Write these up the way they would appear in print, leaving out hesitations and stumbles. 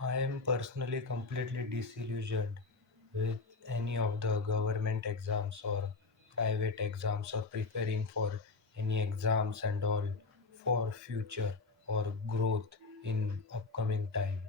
I am personally completely disillusioned with any of the government exams or private exams or preparing for any exams and all for future or growth in upcoming time.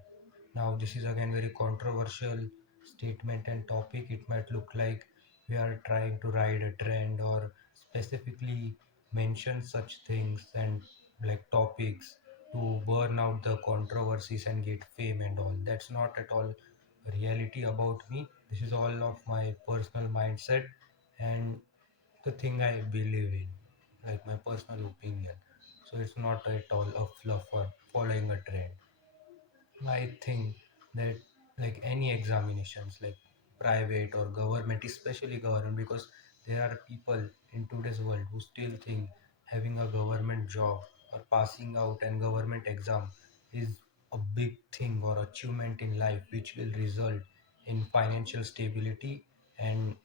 Now, this is again very controversial statement and topic. It might look like we are trying to ride a trend or specifically mention such things and like topics to burn out the controversies and get fame and all. That's not at all reality about me. This is all of my personal mindset and the thing I believe in, like my personal opinion. So it's not at all a fluff or following a trend. I think that like any examinations, like private or government, especially government, because there are people in today's world who still think having a government job or passing out an government exam is a big thing or achievement in life, which will result in financial stability and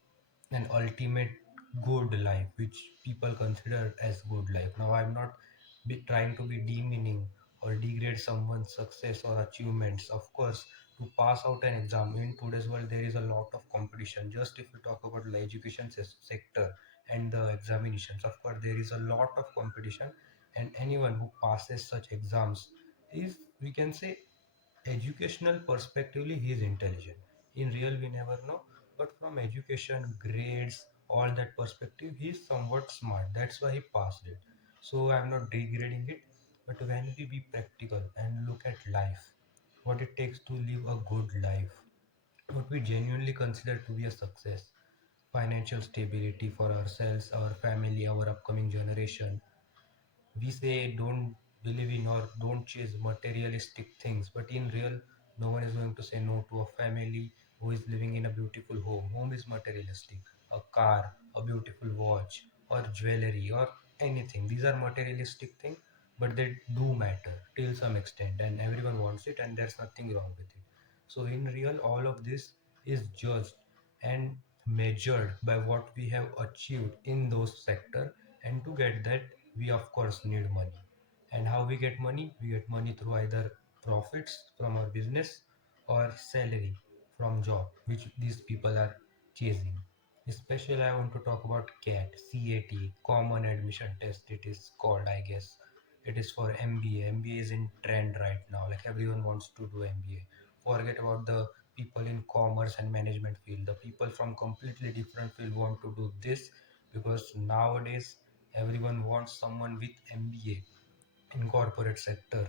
an ultimate good life, which people consider as good life. Now, I'm not trying to be demeaning or degrade someone's success or achievements. Of course, to pass out an exam in today's world, there is a lot of competition. Just if you talk about the education sector and the examinations, of course, there is a lot of competition, and anyone who passes such exams is, we can say, educational perspectively he is intelligent. In real we never know, but from education grades all that perspective he is somewhat smart. That's why he passed it. So I'm not degrading it, but when we be practical and look at life, what it takes to live a good life, what we genuinely consider to be a success, financial stability for ourselves, our family, our upcoming generation. We say don't believe in or don't chase materialistic things, but in real no one is going to say no to a family who is living in a beautiful home is materialistic. A car, a beautiful watch, or jewelry, or anything, these are materialistic things, but they do matter till some extent and everyone wants it and there's nothing wrong with it. So in real all of this is judged and measured by what we have achieved in those sector, and to get that we of course need money. And how we get money? We get money through either profits from our business or salary from job, which these people are chasing. Especially I want to talk about CAT, Common Admission Test. It is called, I guess. It is for MBA. MBA is in trend right now. Like everyone wants to do MBA. Forget about the people in commerce and management field. The people from completely different field want to do this because nowadays everyone wants someone with MBA in corporate sector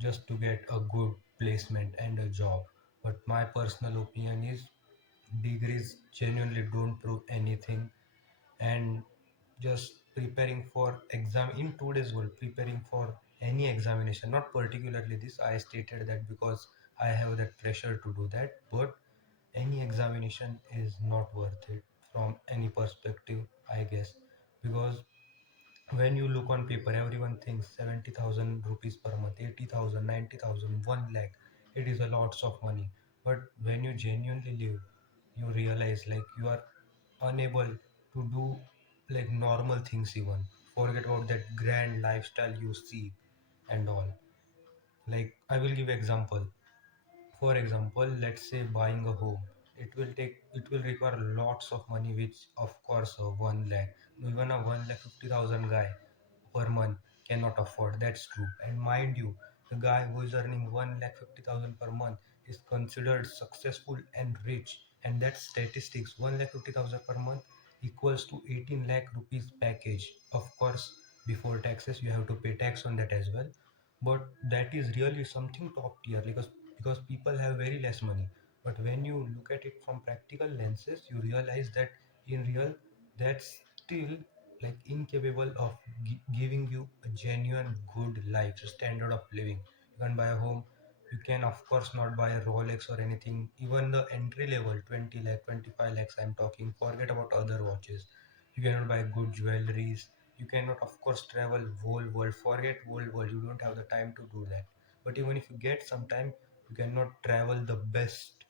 just to get a good placement and a job. But my personal opinion is degrees genuinely don't prove anything, and just preparing for exam in today's world, preparing for any examination, not particularly this, I stated that because I have that pressure to do that, but any examination is not worth it from any perspective, I guess, because when you look on paper everyone thinks 70,000 rupees per month, 80,000, 90,000, 1 lakh, it is a lots of money. But when you genuinely live, you realize like you are unable to do like normal things even. Forget about that grand lifestyle you see and all. Like I will give example. For example, let's say buying a home. It will require lots of money, which of course 1 lakh, even a 1,50,000 guy per month cannot afford. That's true. And mind you, the guy who is earning 1,50,000 per month is considered successful and rich. And that statistics, 1,50,000 per month equals to 18 lakh rupees package. Of course, before taxes, you have to pay tax on that as well. But that is really something top tier because people have very less money. But when you look at it from practical lenses, you realize that in real, that's still like incapable of giving you a genuine good life, a standard of living. You can buy a home, you can of course not buy a Rolex or anything, even the entry level 20 lakh, 25 lakhs I'm talking, forget about other watches. You cannot buy good jewelries, you cannot of course travel whole world, forget whole world, you don't have the time to do that. But even if you get some time, you cannot travel the best,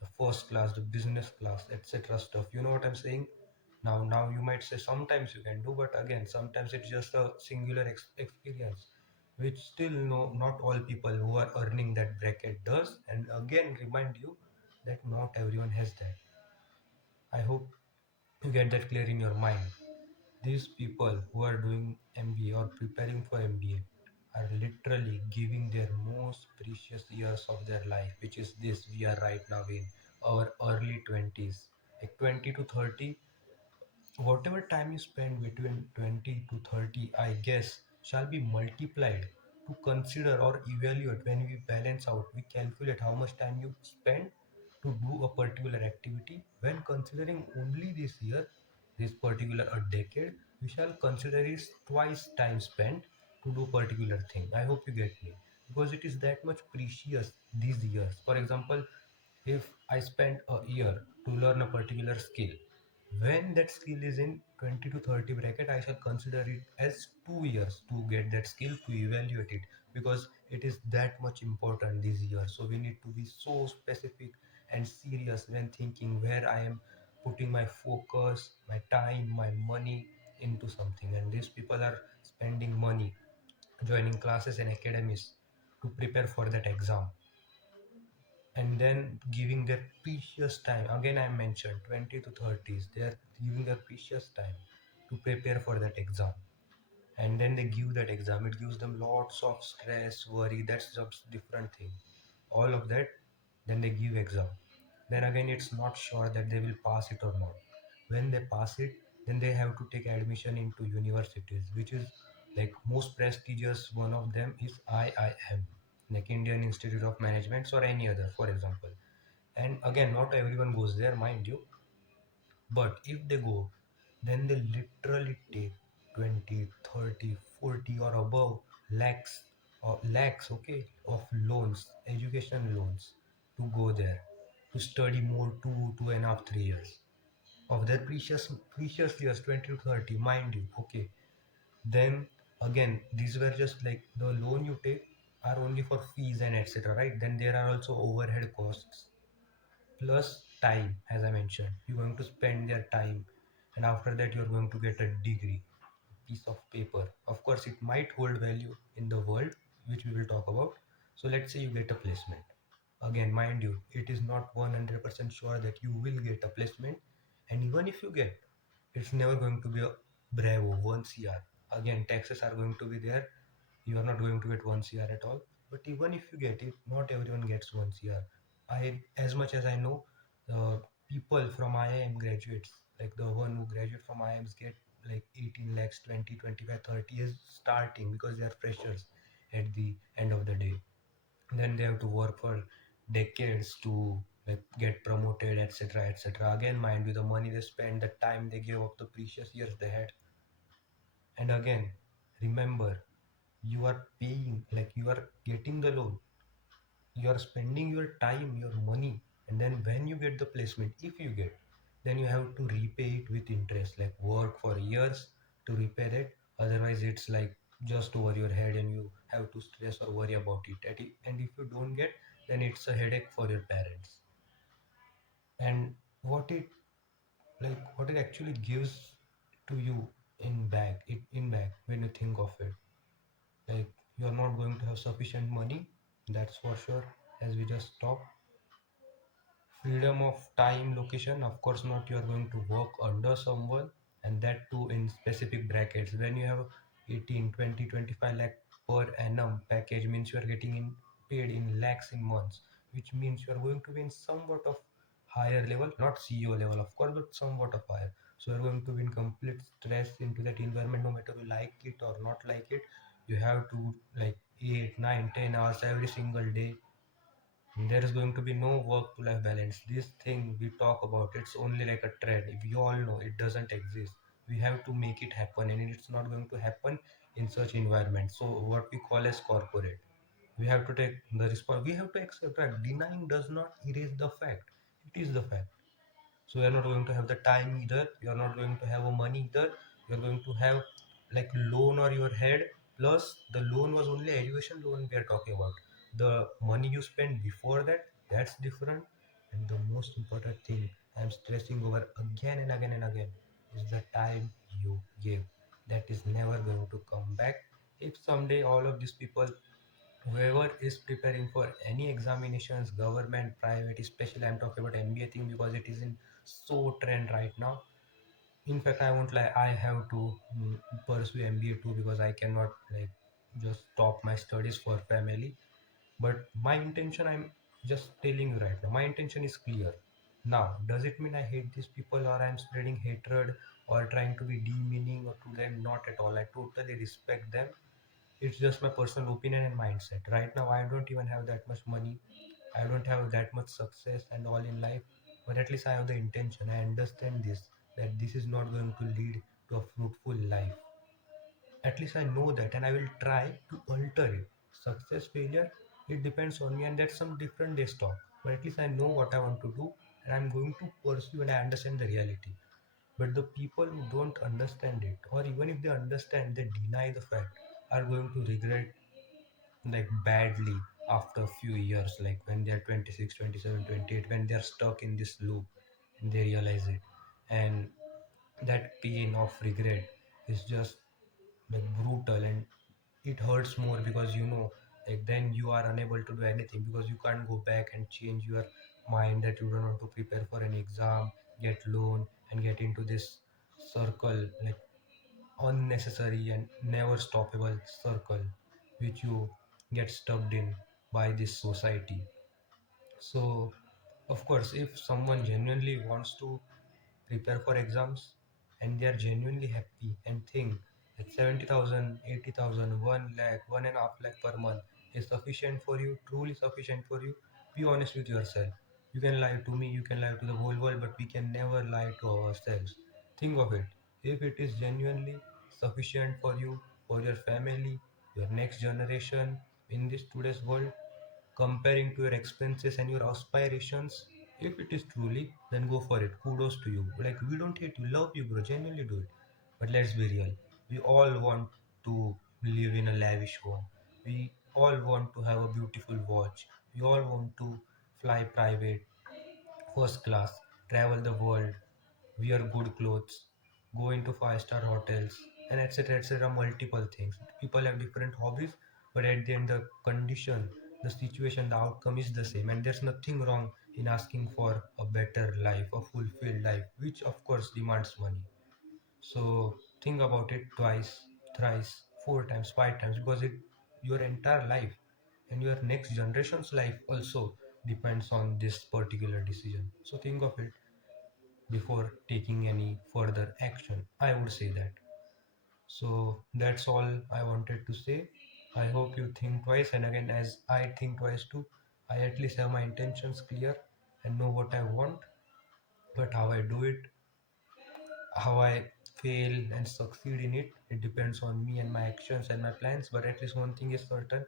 the first class, the business class, etc stuff. You know what I'm saying? Now you might say sometimes you can do, but again sometimes it's just a singular experience. which still no, not all people who are earning that bracket does. And again, remind you that not everyone has that. I hope you get that clear in your mind. These people who are doing MBA or preparing for MBA are literally giving their most precious years of their life, which is this we are right now in our early 20s, like 20 to 30. Whatever time you spend between 20 to 30, I guess, shall be multiplied to consider or evaluate. When we balance out, we calculate how much time you spend to do a particular activity. When considering only this year, this particular a decade, we shall consider it twice time spent to do particular thing. I hope you get me, because it is that much precious these years. For example, if I spend a year to learn a particular skill, when that skill is in 20 to 30 bracket, I shall consider it as 2 years to get that skill, to evaluate it, because it is that much important this year. So we need to be so specific and serious when thinking where I am putting my focus, my time, my money into something. And these people are spending money joining classes and academies to prepare for that exam, and then giving their precious time. Again, I mentioned 20 to 30s, they are giving their precious time to prepare for that exam. And then they give that exam, it gives them lots of stress, worry, that's just different thing, all of that. Then they give exam, then again it's not sure that they will pass it or not. When they pass it, then they have to take admission into universities, which is like most prestigious. One of them is IIM, like Indian Institute of Management, or any other, for example. And again, not everyone goes there, mind you, but if they go, then they literally take 20, 30, 40 or above lakhs or lakhs, okay, of loans, education loans, to go there to study more 2.5, 3 years of their precious years, 20 to 30, mind you, okay. Then again, these were just like the loan you take are only for fees and etc, right? Then there are also overhead costs plus time. As I mentioned, you're going to spend their time, and after that you're going to get a degree, piece of paper. Of course, it might hold value in the world, which we will talk about. So let's say you get a placement. Again, mind you, it is not 100% sure that you will get a placement. And even if you get, it's never going to be a bravo 1 cr. Again, taxes are going to be there, you are not going to get 1 cr at all. But even if you get it, not everyone gets 1 cr. I, as much as I know, people from IIM graduates, like the one who graduate from IIMs, get like 18 lakhs, 20, 25, 30 is starting, because they are freshers at the end of the day. Then they have to work for decades to like get promoted, etc, etc. Again, mind you, the money they spend, the time they gave up, the precious years they had. And again, remember, you are paying, like you are getting the loan, you are spending your time, your money, and then when you get the placement, if you get, then you have to repay it with interest, like work for years to repay it. Otherwise it's like just over your head, and you have to stress or worry about it and if you don't get, then it's a headache for your parents. And what it, like what it actually gives to you in back when you think of it, like you are not going to have sufficient money, that's for sure. As we just talked, freedom of time, location, of course not, you are going to work under someone, and that too in specific brackets. When you have 18, 20, 25 lakh per annum package, means you are getting in paid in lakhs in months, which means you are going to be in somewhat of higher level, not CEO level of course, but somewhat of higher. So you're going to be in complete stress into that environment, no matter you like it or not like it. You have to like 8, 9, 10 hours every single day. There is going to be no work to life balance. This thing we talk about, it's only like a trend, we all know it doesn't exist. We have to make it happen, and it's not going to happen in such environment. So what we call as corporate, we have to take the we have to accept that denying does not erase the fact, it is the fact. So you're not going to have the time either, you're not going to have a money either, you're going to have like loan on your head. Plus the loan was only education loan we are talking about, the money you spend before that, that's different. And the most important thing I'm stressing over again and again and again is the time you give, that is never going to come back. If someday all of these people, whoever is preparing for any examinations, government, private, especially I'm talking about MBA thing because it is in so trend right now. In fact, I won't lie, I have to pursue MBA too because I cannot like just stop my studies for family. But my intention, I'm just telling you right now, my intention is clear. Now, does it mean I hate these people or I'm spreading hatred or trying to be demeaning or to them? Not at all. I totally respect them. It's just my personal opinion and mindset. Right now, I don't even have that much money. I don't have that much success and all in life. But at least I have the intention. I understand this, that this is not going to lead to a fruitful life. At least I know that and I will try to alter it. Success, failure, it depends on me and that's some different day's talk. But at least I know what I want to do and I'm going to pursue and I understand the reality. But the people who don't understand it, or even if they understand, they deny the fact, are going to regret like badly after a few years, like when they're 26, 27, 28, when they're stuck in this loop and they realize it. And that pain of regret is just like brutal and it hurts more because like then you are unable to do anything because you can't go back and change your mind that you don't want to prepare for an exam, get loan and get into this circle, like unnecessary and never stoppable circle which you get stuck in by this society. So of course, if someone genuinely wants to prepare for exams and they are genuinely happy and think that 70,000, 80,000, 1 lakh, 1.5 lakh per month is sufficient for you, truly sufficient for you, be honest with yourself. You can lie to me, you can lie to the whole world, but we can never lie to ourselves. Think of it. If it is genuinely sufficient for you, for your family, your next generation in this today's world, comparing to your expenses and your aspirations, if it is truly, then go for it. Kudos to you. Like, we don't hate you, love you, bro. Genuinely do it. But let's be real. We all want to live in a lavish home. We all want to have a beautiful watch. We all want to fly private, first class, travel the world, wear good clothes, go into five-star hotels, and etc. etc. Multiple things. People have different hobbies, but at the end, the condition, the situation, the outcome is the same. And there's nothing wrong in asking for a better life, a fulfilled life, which of course demands money. So think about it twice, thrice, four times, five times, because it your entire life and your next generation's life also depends on this particular decision. So think of it before taking any further action. I would say that. So that's all I wanted to say. I hope you think twice, and again, as I think twice too, I at least have my intentions clear and know what I want, but how I do it, how I fail and succeed in it, it depends on me and my actions and my plans. But at least one thing is certain,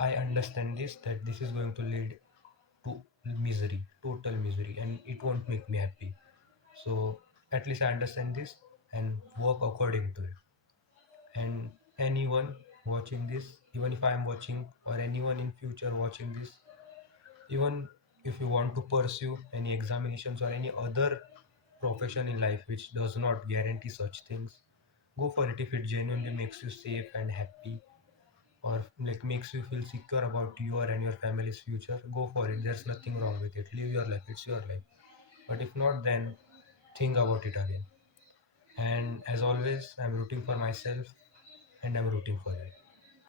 I understand this, that this is going to lead to misery, total misery, and it won't make me happy. So at least I understand this and work according to it. And anyone watching this, even if I am watching or anyone in future watching this, even if you want to pursue any examinations or any other profession in life which does not guarantee such things, go for it if it genuinely makes you safe and happy or like makes you feel secure about your and your family's future. Go for it, there's nothing wrong with it. Live your life, it's your life. But if not, then think about it again. And as always, I'm rooting for myself and I'm rooting for you.